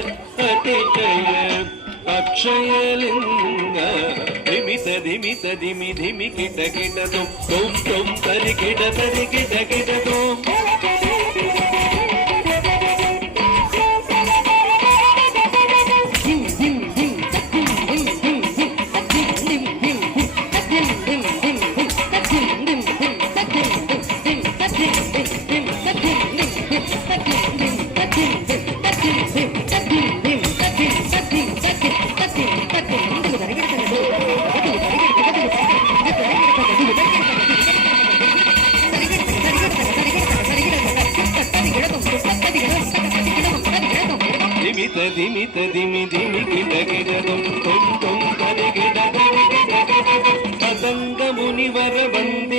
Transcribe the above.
ಅತಿಶಯ ಅಕ್ಷಯಲಿಂಗ ಧಿಮಿತ ಧಿಮಿತ ಧಿಮಿ ಧಿಮಿ ಕಿಟ ಕಿಟ ತುಂ ತುಂ ತುಂ ತರಿ ಕಿಟ ತುಂ ಧಿಮಿತ ಧಿಮಿ ಧಿಮಿ ಕಿಟ ಕಿಟ ತುಂ ತುಂ ತುಂ ತರಿ ಕಿಟ ಪತಂಗ ಮುನಿವರ ವಂದೇ